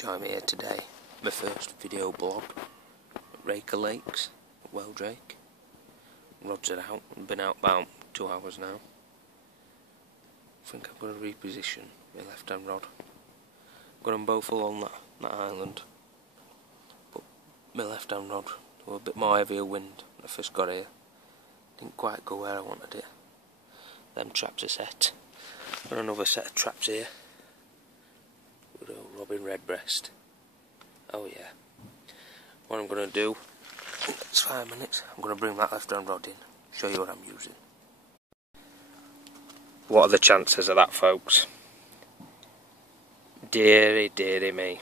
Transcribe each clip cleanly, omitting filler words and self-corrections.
Join me here today, my first video blog at Raker Lakes, at Wheldrake. Rods are out, I've been out about 2 hours now. I think I'm going to reposition my left hand rod. I've got them both along that island, but my left hand rod was a bit more heavier wind when I first got here. Didn't quite go where I wanted it. Them traps are set. Got another set of traps here with a robin redbreast. Oh yeah. What I'm going to do in the next 5 minutes, I'm going to bring that left hand rod in, show you what I'm using. What are the chances of that, folks? Deary, deary me.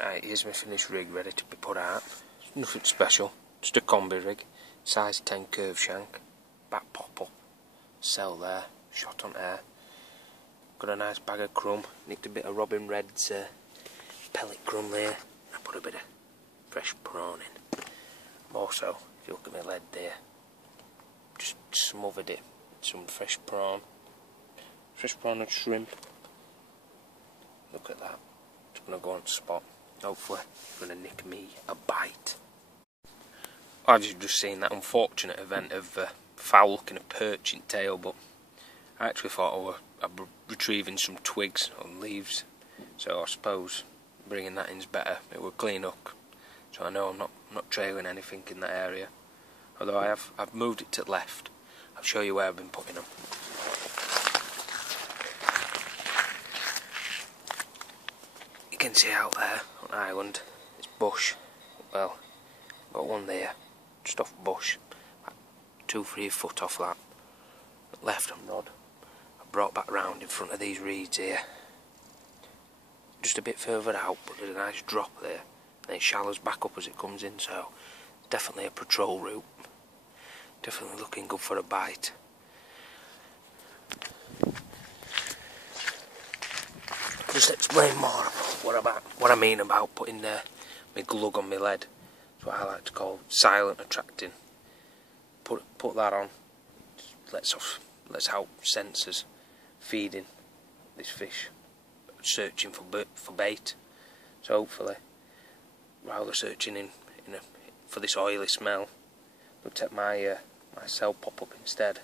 Right, here's my finished rig ready to be put out. Nothing special, just a combi rig, size 10 curve shank, back popple, cell there, shot on air. Got a nice bag of crumb, nicked a bit of Robin Red's pellet crumb there. I put a bit of fresh prawn in. Also, if you look at my lead there, just smothered it with some fresh prawn and shrimp. Look at that. Just gonna go on spot. Hopefully, it's gonna nick me a bite. I've just seen that unfortunate event of foul looking a perch in tail, but I actually thought I were retrieving some twigs or leaves, so I suppose bringing that in's better. It will clean up, so I know I'm not trailing anything in that area. Although I've moved it to the left. I'll show you where I've been putting them. You can see out there on the island, it's bush. Well, got one there, just off bush, about 2-3 foot off that left hand rod. I brought back round in front of these reeds here, just a bit further out, but there's a nice drop there, and it shallows back up as it comes in, so definitely a patrol route. Definitely looking good for a bite. Just explain more about what I mean about putting my glug on my lead. It's what I like to call silent attracting. Put that on. Lets out sensors feeding this fish, searching for bait. So hopefully, while they're searching for this oily smell, they'll take my cell pop up instead,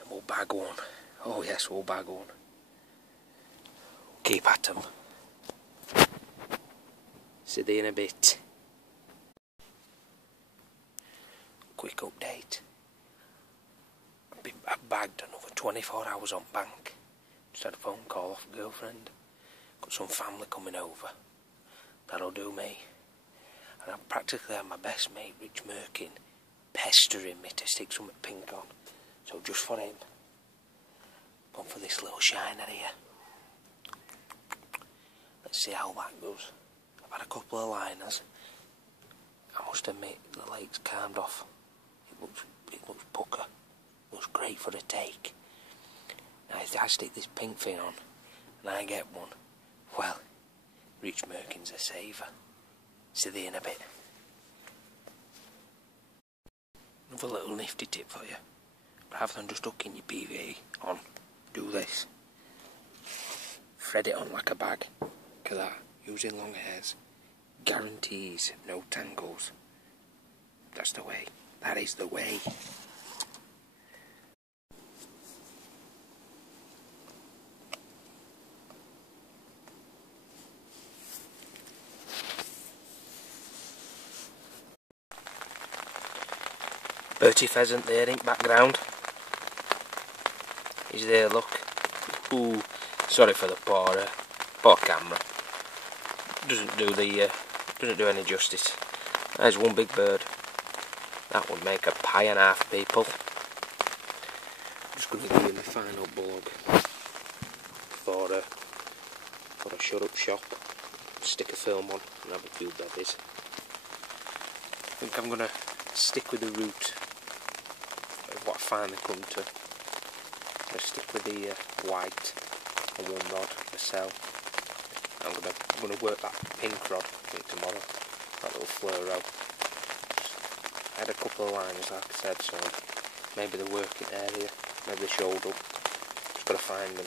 and we'll bag one. Oh yes, we'll bag one. Keep at them. See you in a bit. Quick update. I've bagged another 24 hours on bank. Just had a phone call off a girlfriend. Got some family coming over. That'll do me. And I practically have my best mate, Rich Merkin, pestering me to stick something pink on. So just for him, gone for this little shiner here. Let's see how that goes. I've had a couple of liners. I must admit, the lake's calmed off. It looks pucker. Looks great for a take. Now if I stick this pink thing on and I get one, well, Rich Merkin's a saver. See you in a bit. Another little nifty tip for you. Rather than just hooking your PVA on, do this. Thread it on like a bag. Look at that. Using long hairs. Guarantees no tangles. That's the way. That is the way. Bertie pheasant there in background. He's there, look. Ooh, sorry for the poor camera. Doesn't do any justice. There's one big bird. That would make a pie and a half, people. Just going to give you my final blog for a shut up shop. Stick a film on and have a few bevies. I think I'm going to stick with the route of what I finally come to. I'm going to stick with the white on one rod, the cell. I'm going to work that pink rod tomorrow, that little fluoro. I had a couple of lines, like I said, so maybe the working area, maybe they showed up. Just got to find them.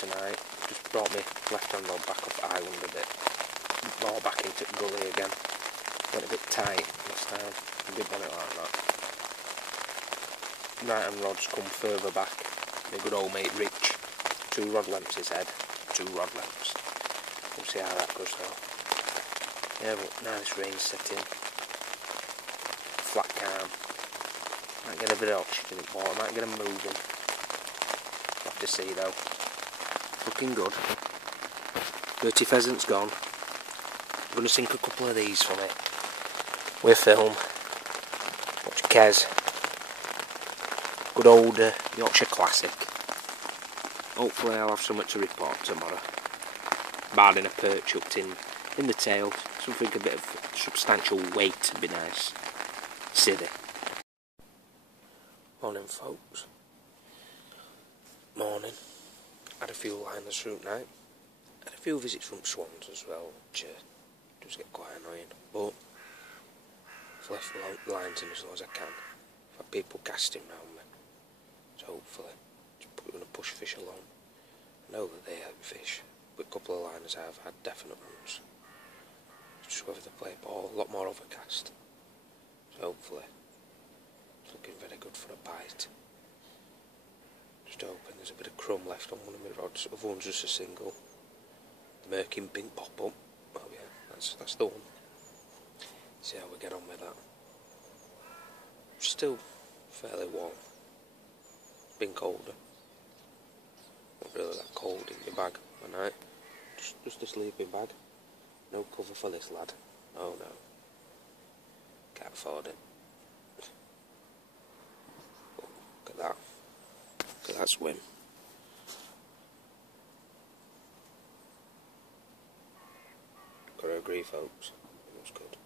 tonight. Just brought me left-hand rod back up island a bit. More back into the gully again. Went a bit tight this time. I didn't want it like that. Right-hand rod's come further back. My good old mate Rich. 2 rod lengths his head. 2 rod lengths. We'll see how that goes though. Yeah, but nice rain setting. Flat calm. Might get a bit of oxygen in the water. Might get them moving. We'll have to see though. Looking good. Dirty pheasant's gone. I'm going to sink a couple of these for me. With film. Watch Kez. Good old Yorkshire classic. Hopefully I'll have something to report tomorrow. Barring a perch hooked in the tail. Something a bit of substantial weight would be nice. Silly. Morning folks. Morning. Had a few liners through night. Had a few visits from swans as well, which does get quite annoying. But I've left the lines in as long as I can. I've had people casting round me. So hopefully just going to push fish along. I know that they help fish, but a couple of liners I have had definite runs. Just whether they play ball, a lot more overcast. So hopefully it's looking very good for a bite. Just hoping there's a bit of crumb left on one of my rods. Other one's just a single. The Merkin pink pop up. Oh yeah, that's the one. See how we get on with that. Still fairly warm. It's been colder. Not really that cold in my bag at night. Just a sleeping bag. No cover for this lad. Oh no. Can't afford it. Oh, look at that. Look at that swim. Gotta agree folks. It looks good.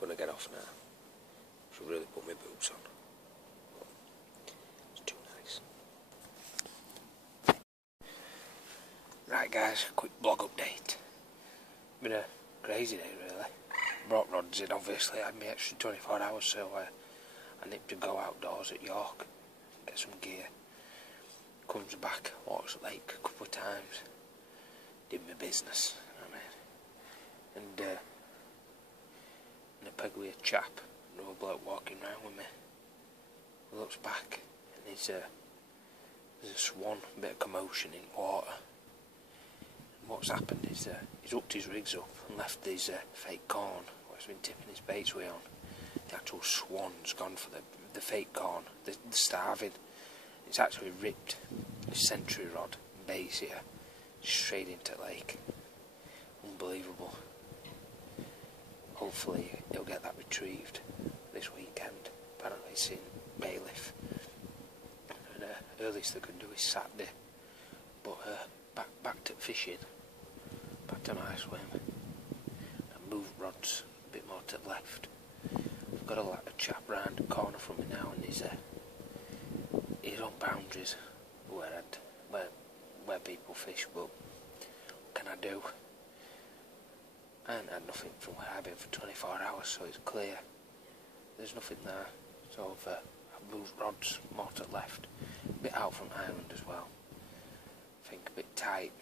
Gonna get off now. Should really put my boots on. It's too nice. Right guys, quick blog update. Been a crazy day really. Brought rods in obviously, I had me extra 24 hours so I nipped to go outdoors at York, get some gear. Comes back, walks the lake a couple of times. Did my business, you know what I mean? And in a peg with a chap, another bloke walking round with me. He looks back and there's a swan, a bit of commotion in water. And what's happened is he's hooked his rigs up and left these fake corn, what he's been tipping his baits with on. The actual swan's gone for the fake corn, the starving. It's actually ripped his century rod base here, straight into the lake. Unbelievable. Hopefully he'll get that retrieved this weekend. Apparently it's in Bailiff. And earliest they can do is Saturday. But back to fishing. Back to my swim. And move rods a bit more to the left. I've got a chap round the corner from me now and he's on boundaries where people fish, but what can I do? I ain't had nothing from where I've been for 24 hours, so it's clear. There's nothing there. So I've moved rods more to the left. A bit out from island as well. I think a bit tight.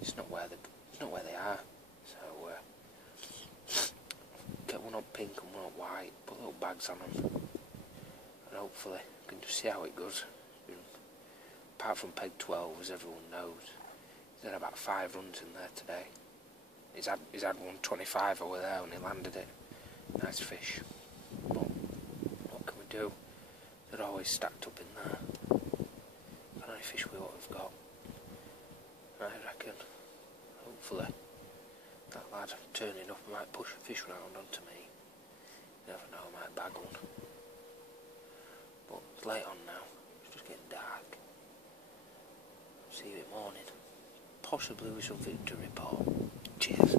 It's not where they are. So get one on pink and one on white. Put little bags on them. And hopefully I can just see how it goes. Apart from peg 12, as everyone knows, he's had about 5 runs in there today. He's had 125 over there when he landed it. Nice fish. But what can we do? They're always stacked up in there. Can only fish with what we've got. I reckon, hopefully, that lad turning up might push a fish round onto me. You never know, I might bag one. But it's late on now. It's just getting dark. See you in the morning. Possibly with something to report. Cheers.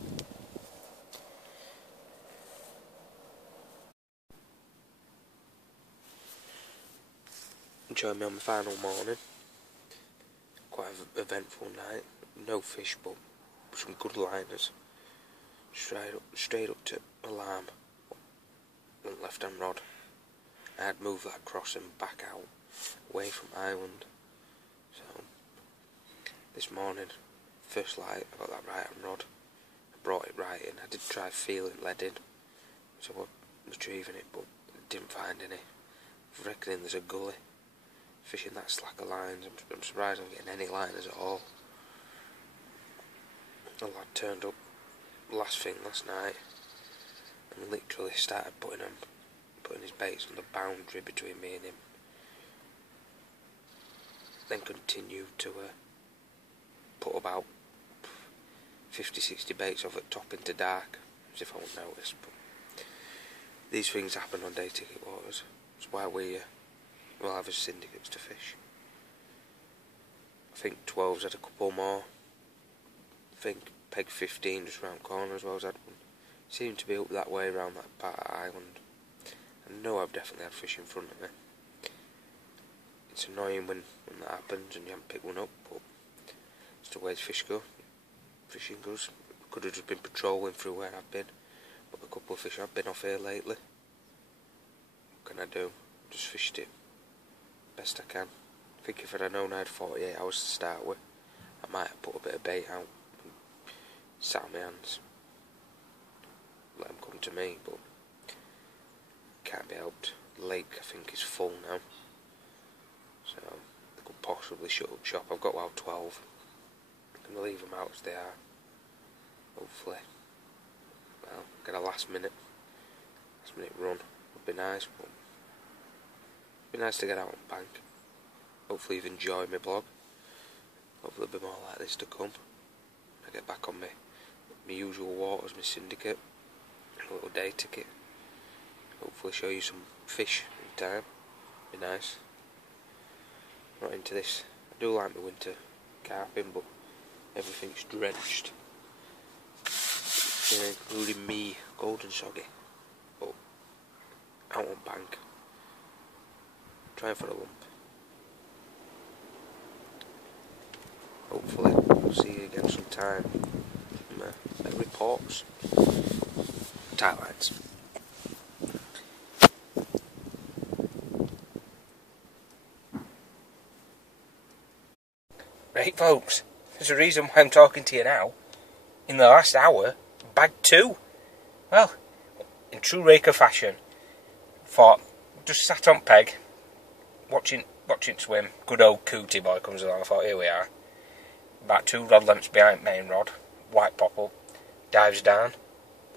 Join me on the final morning. Quite an eventful night. No fish, but some good liners. Straight up to alarm. on left hand rod. I had moved that crossing back out, away from island. So, this morning, first light, I got that right hand rod. I brought it right in. I did try feeling lead in, so I was retrieving it, but didn't find any. I'm reckoning there's a gully. Fishing that slack of lines, I'm surprised I'm getting any liners at all. The lad turned up last night and literally started putting his baits on the boundary between me and him. Then continued to put about 50-60 baits off at top into dark, as if I wouldn't notice. But these things happen on day ticket waters. That's why we'll have as syndicates to fish. I think 12's had a couple more. I think peg 15 just round the corner as well as had one. Seemed to be up that way around that part of the island. I know I've definitely had fish in front of me. It's annoying when that happens and you haven't picked one up, but it's the way fish go. Fishing goes. Could have just been patrolling through where I've been, but a couple of fish I've been off here lately. What can I do? Just fished it best I can. I think if I'd have known I had 48 hours to start with, I might have put a bit of bait out and sat on my hands. Let them come to me, but can't be helped. The lake, I think, is full now, so they could possibly shut up shop. I've got about 12. I'm going to leave them out as they are. Hopefully, well, get a last minute run. Would be nice, but it'd be nice to get out on bank. Hopefully you've enjoyed my blog. Hopefully there'll be more like this to come. I get back on my usual waters, my syndicate, a little day ticket. Hopefully show you some fish in time. Be nice. Not into this. I do like my winter carping, but everything's drenched. Yeah, including me, golden soggy. But out on bank. Trying for a lump. Hopefully we'll see you again sometime. Better reports. Tight lines. Right folks, there's a reason why I'm talking to you now. In the last hour, bagged 2. Well, in true Raker fashion. Thought, just sat on peg, watching swim. Good old cootie boy comes along. I thought, here we are. About 2 rod lengths behind main rod. White pop up. Dives down.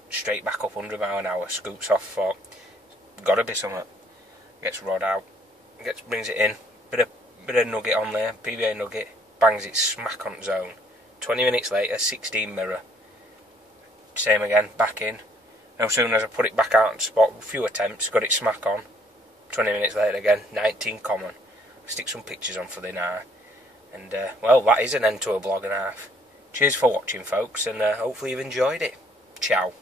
Straight back up 100 mile an hour. Scoops off. Thought, gotta be something. Gets rod out. Brings it in. Bit of nugget on there. PVA nugget. Bangs it smack on zone. 20 minutes later, 16 mirror. Same again. Back in. And as soon as I put it back out on spot, a few attempts, got it smack on. 20 minutes later again, 19 common. Stick some pictures on for the now. And, well, that is an end to a blog and a half. Cheers for watching, folks, and hopefully you've enjoyed it. Ciao.